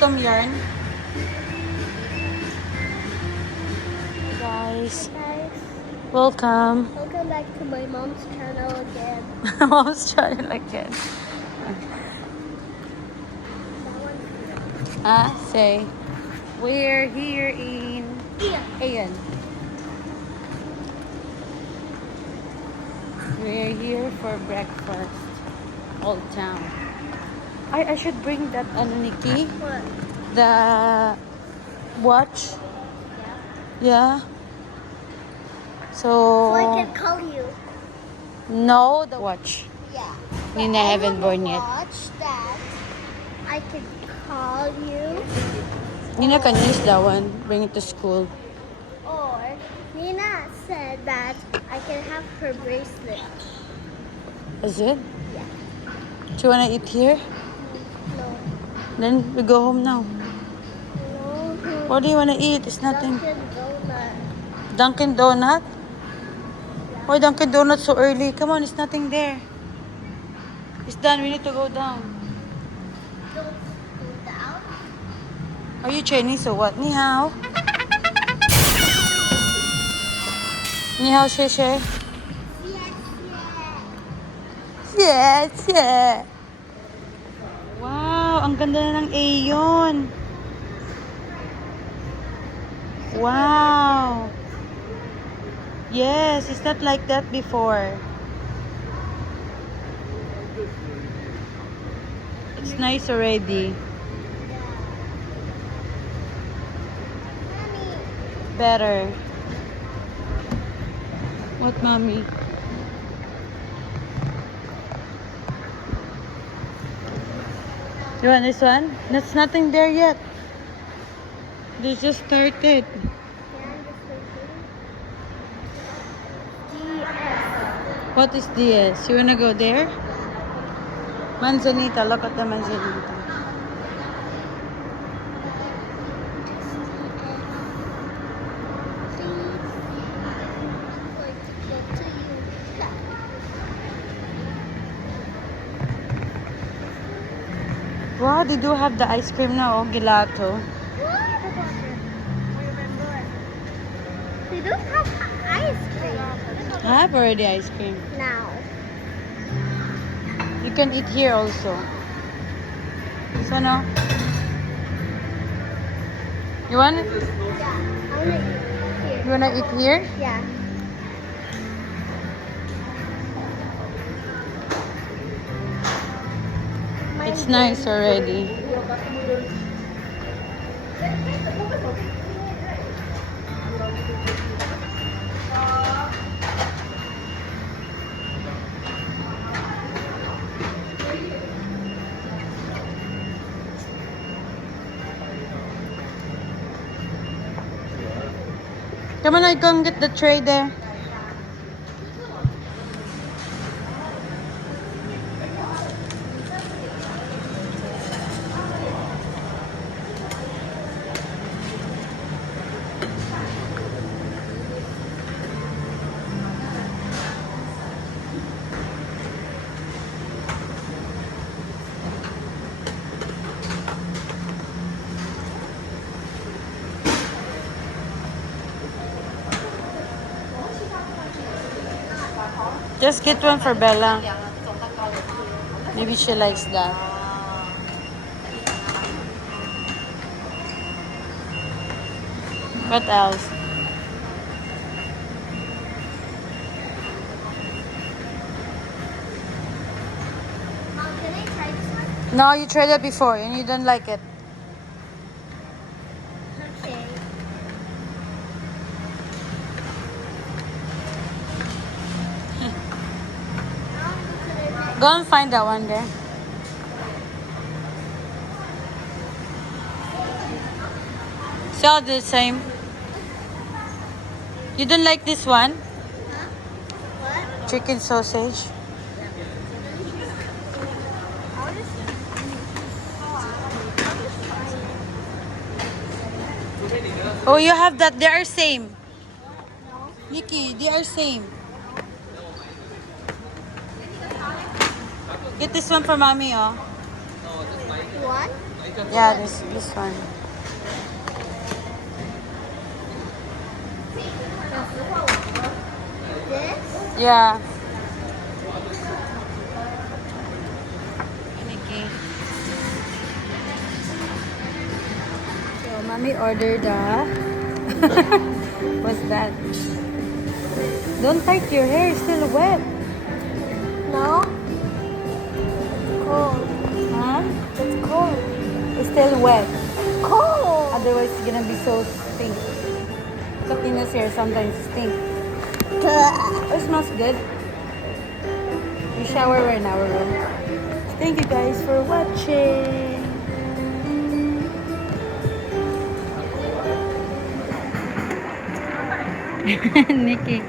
gutom yarn? Guys, Guys, welcome. welcome back to my mom's channel again. Mom's channel again. Say, we're here in Ayan. We're here for breakfast. Old Town. I should bring that Nikki? What? The watch. Yeah. So I So can call you. no, the watch. Yeah. Nina haven't born yet. Watch that. I can call you. Nina can use that one. Bring it to school. Or Nina said that I can have her bracelet. Is it? Yeah. Do you wanna eat here? No. Then we go home now. No. What do you wanna eat? It's nothing. Dunkin' Donut. Dunkin' Donut? Why Dunkin' Donut so early? Come on, it's nothing there. It's done. We need to go down. Don't go down. Are you Chinese or what? Ni hao. Ni hao, She She. Yes, Yes, yeah. Wow, ang ganda na ng Aeon. Wow. Yes, it's not like that before. It's nice already. Mommy. Better. What, mommy? You want this one? There's nothing there yet. They just started. What is DS? You wanna go there? Manzanita. Look at the manzanita. Wow, they do have the ice cream now. Oh, gelato. They don't have ice cream I have already ice cream. now. You can eat here also. So no? You want it? Yeah, I wanna eat here. You wanna eat here? Yeah. It's nice already. Come on, I go and get the tray there. Just get one for Bella. Maybe she likes that. What else? Mom, can I try this one? No, you tried it before and you don't like it. Okay. Go and find that one there. It's all the same. You don't like this one? What? Chicken sausage. Oh, you have that. They are same. Nikki, they are same. Get this one for mommy, oh. One? Yeah, this one. This? Yeah. Nikki. So, mommy ordered what's that? Don't tight your hair, it's still wet. No. Cold. Huh? It's cold. It's still wet. Cold. Otherwise, it's gonna be so stink. Katina's hair sometimes stink. Oh, it smells good. We shower in our room. Thank you guys for watching. Nikki.